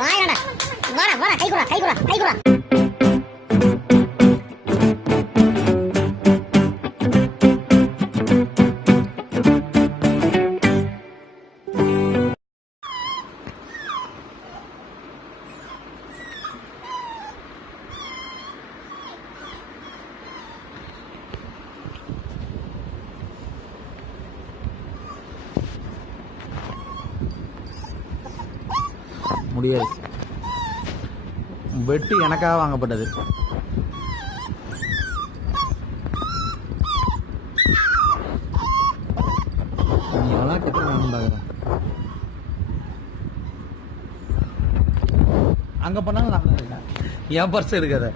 வாடா வாடா வாடா கை குறா கை குறா கை குறா. முடியாது. பெட்டு எனக்காக வாங்கப்பட்டது. நீ எவ்வளோ கற்று வாங்கண்டாகிறேன். அங்கே போனாலும் நல்லா இருக்கேன். என் பர்ஸ் இருக்காத.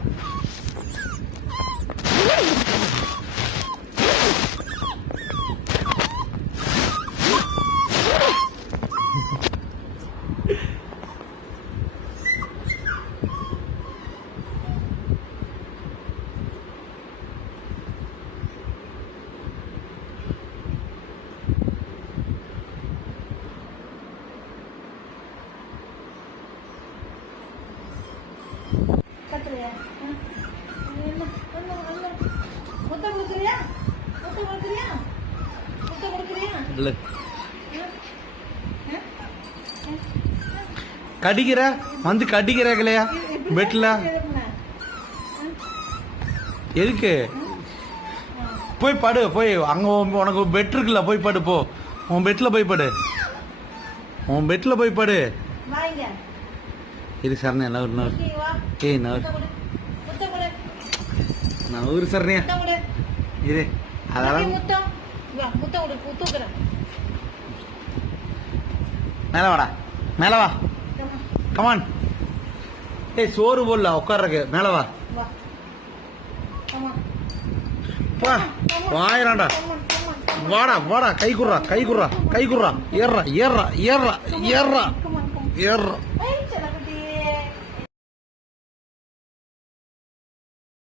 கடிக்கிற வந்து கடிக்கிறாங்களையா பெட்ல? எதுக்கு? போய் படு. போய் அங்க உனக்கு பெட் இருக்குல்ல, போய் படு. போ உன் பெட்ல போய் படு. உன் பெட்ல போய் படு. இது சரணே நவர். ஏய் நவர் நவர் சரணியா இது. அதெல்லாம் மேல வாடா, மேல வா. கமான். ஏய் சோறு போடல உட்கார்றக்கு. மேல வா. வாயிராண்டா. வாடா வாடா. கை குர்றா கை குர்றா கை குர்றா. ஏறா ஏறா ஏறா ஏறா ஏறா.